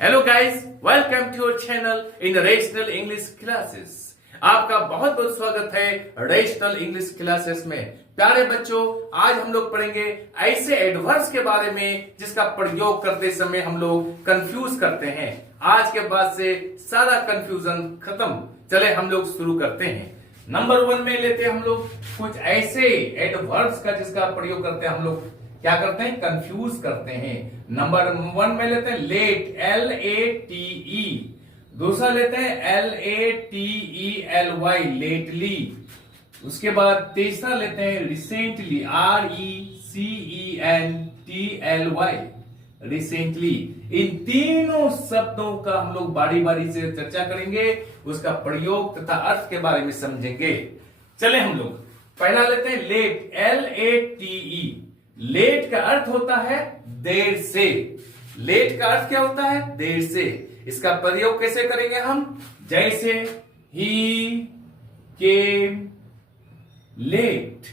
Hello guys, welcome to your channel in rational English classes. आपका बहुत बहुत स्वागत है रेशनल इंग्लिश क्लासेस में। प्यारे बच्चों, आज हम लोग पढ़ेंगे ऐसे एडवर्ब्स के बारे में जिसका प्रयोग करते समय हम लोग कंफ्यूज करते हैं। आज के बाद से सारा कंफ्यूजन खत्म। चले हम लोग शुरू करते हैं। नंबर 1 में लेते हैं हम लोग कुछ ऐसे एडवर्ब्स का जिसका प्रयोग करते हैं हम लोग क्या करते हैं, कंफ्यूज करते हैं। नंबर 1 में लेते हैं लेट, LATE। दूसरा लेते हैं LATELY, लेटली। उसके बाद तीसरा लेते हैं रिसेंटली, RECENTLY, रिसेंटली। इन तीनों शब्दों का हम लोग बारी बारी से चर्चा करेंगे, उसका प्रयोग तथा अर्थ के बारे में समझेंगे। चले हम लोग पहला लेते हैं लेट, LATE। लेट का अर्थ होता है देर से। लेट का अर्थ क्या होता है, देर से। इसका प्रयोग कैसे करेंगे हम, जैसे ही केम लेट,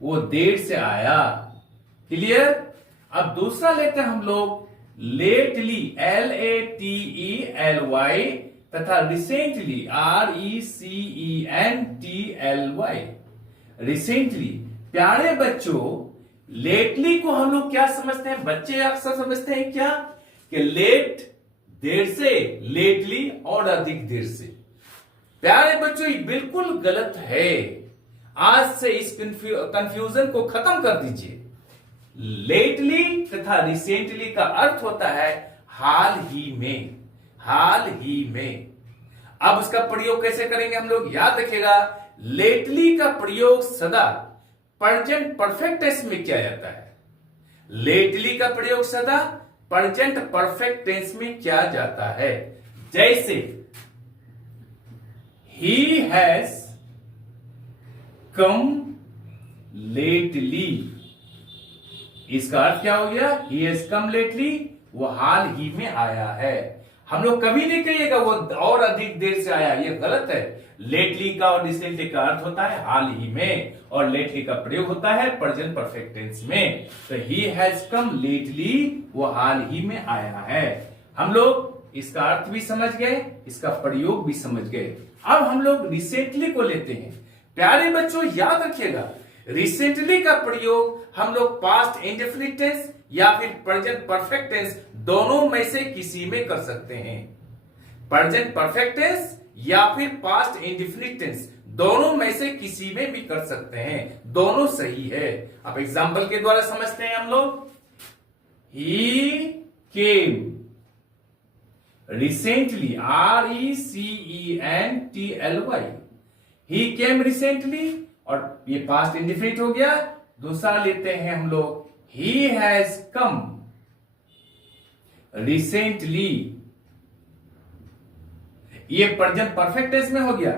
वो देर से आया। क्लियर। अब दूसरा लेते हैं हम लोग लेटली, LATELY तथा रिसेंटली, RECENTLY, रिसेंटली। प्यारे बच्चों, लेटली को हम लोग क्या समझते हैं, बच्चे अक्सर समझते हैं क्या कि लेट देर से, लेटली और अधिक देर से। प्यारे बच्चों, ये बिल्कुल गलत है। आज से इस कंफ्यूजन को खत्म कर दीजिए। लेटली तथा रिसेंटली का अर्थ होता है हाल ही में, हाल ही में। अब उसका प्रयोग कैसे करेंगे हम लोग, याद रखिएगा। लेटली का प्रयोग सदा प्रेजेंट परफेक्ट टेंस में किया जाता है। लेटली का प्रयोग सदा प्रेजेंट परफेक्ट टेंस में किया जाता है। जैसे ही हैज कम लेटली, इसका अर्थ क्या हो गया, ही हैज कम लेटली, वो हाल ही में आया है। हम लोग कभी नहीं कहिएगा वो और अधिक देर से आया, ये गलत है। लेटली का और रिसेंटली का अर्थ होता है हाल ही में, और लेटली का प्रयोग होता है प्रेजेंट परफेक्ट टेंस में। तो ही हैज कम लेटली, वो हाल ही में आया है। हम लोग इसका अर्थ भी समझ गए, इसका प्रयोग भी समझ गए। अब हम लोग रिसेंटली को लेते हैं। प्यारे बच्चों, याद रखिएगा, रिसेंटली का प्रयोग हम लोग पास्ट इंडेफिनिट टेंस या फिर प्रेजेंट परफेक्ट टेंस दोनों में से किसी में कर सकते हैं। प्रेजेंट परफेक्ट टेंस या फिर पास्ट इंडेफिनिट टेंस दोनों में से किसी में भी कर सकते हैं, दोनों सही है। अब एग्जांपल के द्वारा समझते हैं हम लोग। ही केम रिसेंटली, RECENTLY, ही केम रिसेंटली, और ये पास्ट इंडेफिनिट हो गया। दूसरा लेते हैं हम लोग ही हैज कम रिसेंटली, ये प्रेजेंट परफेक्ट टेंस में हो गया।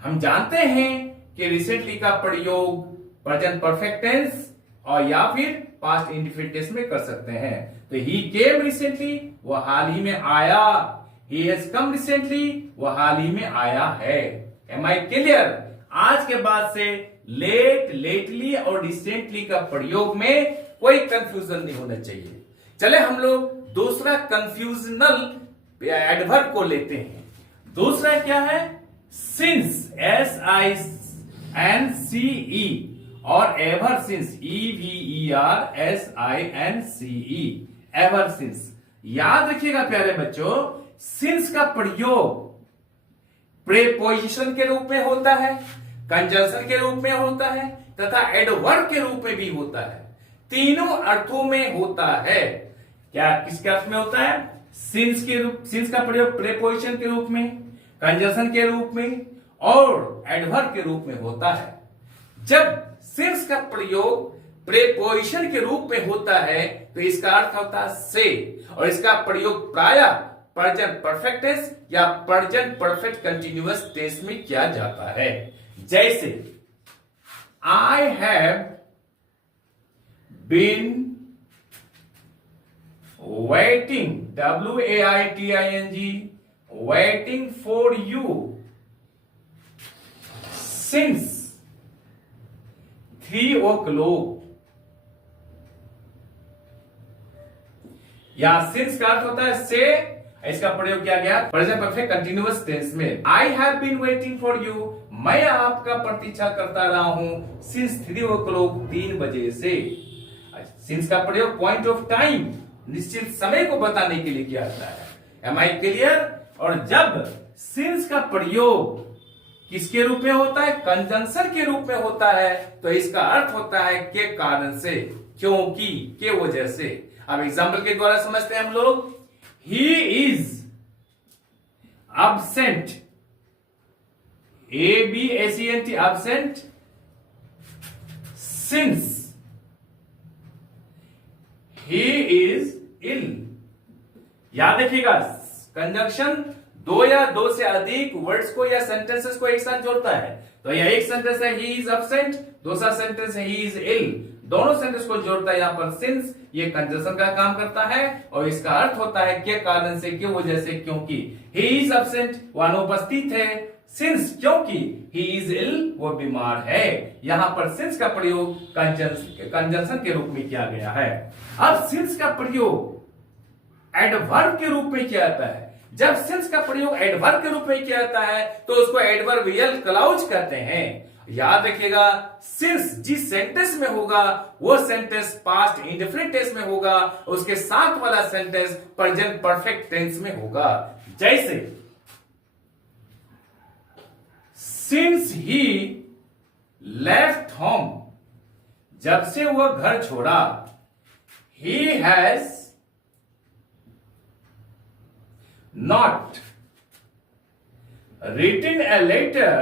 हम जानते हैं कि रिसेंटली का प्रयोग प्रेजेंट परफेक्ट टेंस और या फिर पास्ट इंडेफिनिट टेंस में कर सकते हैं। तो ही केम रिसेंटली, वो हाल ही में आया। ही हैज कम रिसेंटली, वो हाल ही में आया है। Am I clear. आज के बाद से लेट, लेटली और रिसेंटली का प्रयोग में कोई कंफ्यूजन नहीं होना चाहिए। चले हम लोग दूसरा कंफ्यूजनल एडवर्ब को लेते हैं। दूसरा क्या है, सिंस, SINCE, और ever since, EVERSINCE, ever since. याद रखिएगा प्यारे बच्चों, सिंस का प्रयोग प्रेपोजिशन के रूप में होता है, कंजंक्शन के रूप में होता है तथा एडवर्ब के रूप में भी होता है। तीनों अर्थों में होता है। क्या किसके अर्थ में होता है, सिंस का प्रयोग प्रेपोजिशन के रूप में, कंजंक्शन के रूप में और एडवर्ब के रूप में होता है। जब सिंस का प्रयोग प्रेपोजिशन के रूप में होता है तो इसका अर्थ होता है से, और इसका प्रयोग प्रायः प्रेजेंट परफेक्ट टेंस या प्रेजेंट परफेक्ट कंटिन्यूअस टेंस में किया जाता है। जैसे I have been waiting, WAITING, waiting for you since 3 o'clock। या सिंस का अर्थ होता है से, इसका प्रयोग किया गया प्रेजेंट परफेक्ट कंटिन्यूअस टेंस में। I have been waiting for you, मैं आपका प्रतीक्षा करता रहा हूं सिंस 3 o'clock, 3 बजे से। सिंस का प्रयोग पॉइंट ऑफ टाइम, निश्चित समय को बताने के लिए किया जाता है। Am I clear? और जब सिंस का प्रयोग किसके रूप में होता है? कंजंक्शन के रूप में होता है, तो इसका अर्थ होता है के कारण से, क्योंकि, के वजह से। अब एग्जाम्पल के द्वारा समझते हैं हम लोग। He is absent, ABSENT, absent since he is ill। याद रखिएगा, कंजंक्शन दो या दो से अधिक वर्ड्स को या सेंटेंसेस को एक साथ जोड़ता है। तो यह एक सेंटेंस है ही इज एब्सेंट, दूसरा सेंटेंस है ही इज इल, दोनों सेंटेंस को जोड़ता है यहाँ पर सिंस। ये कंजंक्शन का काम करता है और इसका अर्थ होता है के कारण से, के वजह से, क्योंकि। ही इज एब्सेंट, वह अनुपस्थित है। सिंस, क्योंकि। ही इज इल, वो बीमार है। यहां पर सिंस का प्रयोग कंजंक्शन के रूप में किया गया है। अब सिंस का प्रयोग एडवर्ब के रूप में किया जाता है। जब सिंस का प्रयोग एडवर्ब के रूप में किया जाता है तो उसको एडवर्बियल क्लाउज कहते हैं। याद रखिएगा, सिंस जिस सेंटेंस में होगा वो सेंटेंस पास्ट इंडेफिनिट टेंस में होगा, उसके साथ वाला सेंटेंस प्रेजेंट परफेक्ट टेंस में होगा। जैसे सिंस ही लेफ्ट होम, जब से वह घर छोड़ा। He has not written a letter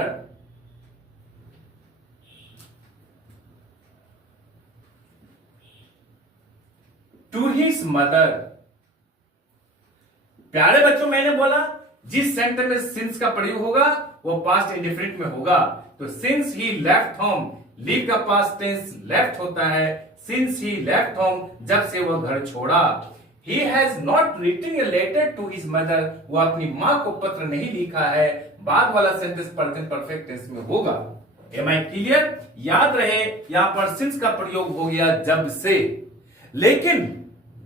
to his mother। प्यारे बच्चों, मैंने बोला जिस सेंटेंस में सिंस का प्रयोग होगा वो पास्ट इंडिफिनिट में होगा। तो since he left home, leave का पास्ट टेंस लेफ्ट होता है। सिंस ही लेफ्ट होम, जब से वह घर छोड़ा। He has not written a letter to his mother, वो अपनी मां को पत्र नहीं लिखा है। बाद वाला सेंटेंस प्रेजेंट परफेक्ट टेंस में होगा। Am I clear? याद रहे, यहां पर सिंस का प्रयोग हो गया जब से। लेकिन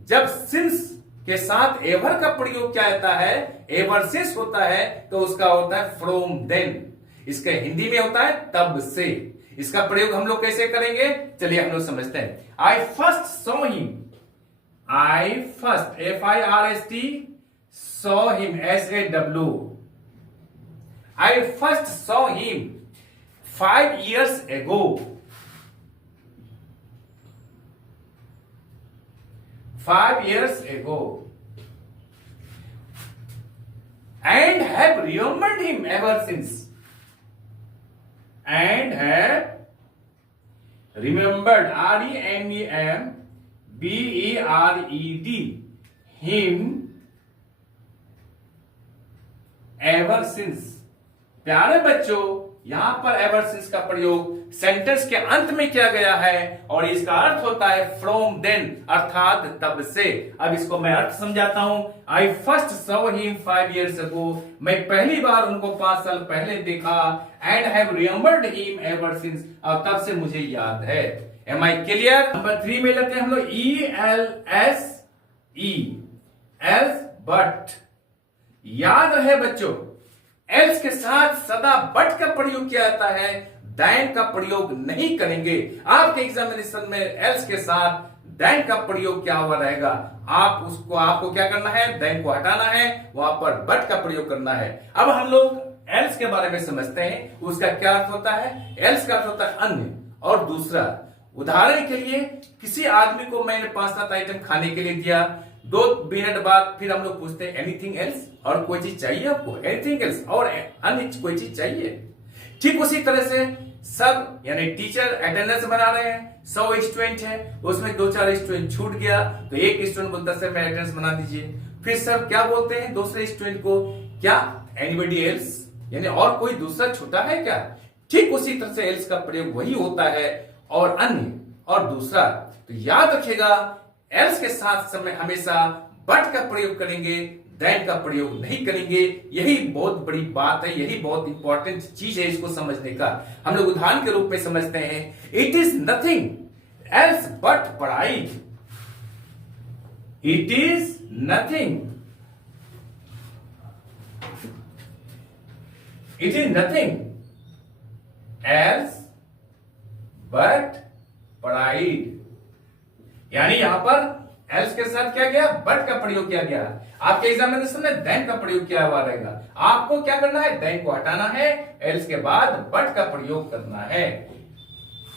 जब सिंस के साथ एवर का प्रयोग क्या होता है? एवर सिंस होता है, तो उसका होता है फ्रॉम देन। इसका हिंदी में होता है तब से। इसका प्रयोग हम लोग कैसे करेंगे? चलिए हम लोग समझते हैं। I first saw him, I first, F-I-R-S-T, saw him, S-A-W. I first saw him 5 years ago. 5 years ago. And have remembered him ever since. And have remembered, R-E-M-E-M, B-E-R-E-D, him ever since। प्यारे बच्चों, यहां पर ever since का प्रयोग sentence के अंत में किया गया है और इसका अर्थ होता है फ्रॉम देन, अर्थात तब से। अब इसको मैं अर्थ समझाता हूं। I first saw him 5 years ago, मैं पहली बार उनको 5 साल पहले देखा। And have remembered him ever since, और तब से मुझे याद है। Am I clear? नंबर 3 में लेते हैं हम लोग ELSE, else but। याद रहे बच्चों, else के साथ सदा but का प्रयोग किया जाता है, then का प्रयोग नहीं करेंगे। आपके एग्जामिनेशन में else के साथ then का प्रयोग क्या हुआ रहेगा? आपको क्या करना है? then को हटाना है, वहां पर but का प्रयोग करना है। अब हम लोग else के बारे में समझते हैं, उसका क्या अर्थ होता है? else का अर्थ होता है अन्य और दूसरा। उदाहरण के लिए, किसी आदमी को मैंने 5-7 आइटम खाने के लिए दिया, 2 मिनट बाद फिर हम लोग पूछते हैं एनीथिंग एल्स, और कोई चीज चाहिए आपको? एनीथिंग एल्स, और अन्य कोई चीज चाहिए? ठीक उसी तरह से सर यानी टीचर अटेंडेंस बना रहे हैं, 100 स्टूडेंट है, उसमें 2-4 स्टूडेंट छूट गया तो एक स्टूडेंट बोलता है सर मैं अटेंडेंस बना दीजिए। फिर सर क्या बोलते हैं दूसरे स्टूडेंट को, क्या एनीबडी एल्स, यानी और कोई दूसरा छूटा है क्या? ठीक उसी तरह से एल्स का प्रयोग वही होता है, और अन्य और दूसरा। तो याद रखिएगा, एल्स के साथ समय हमेशा बट का प्रयोग करेंगे, देन का प्रयोग नहीं करेंगे। यही बहुत बड़ी बात है, यही बहुत इंपॉर्टेंट चीज है इसको समझने का। हम लोग उदाहरण के रूप में समझते हैं, it is nothing else but पढ़ाई। It is nothing it is nothing else but पढ़ाई। यानी यहां पर एल्स के साथ क्या गया, बट का प्रयोग किया गया। आपके एग्जामिनेशन में देन का प्रयोग किया हुआ रहेगा। आपको क्या करना है, देन को हटाना है, एल्स के बाद बट का प्रयोग करना है।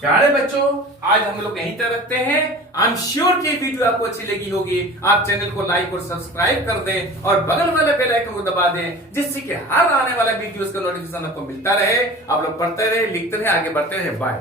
प्यारे बच्चों, आज हम लोग यहीं तक रखते हैं। आई एम श्योर कि वीडियो आपको अच्छी लगी होगी। आप चैनल को लाइक और सब्सक्राइब कर दें और बगल वाले बेल आइकन को दबा दें, जिससे कि हर आने वाला वीडियोस का नोटिफिकेशन आपको मिलता रहे। आप लोग पढ़ते रहे, लिखते रहे, आगे बढ़ते रहे। बाय।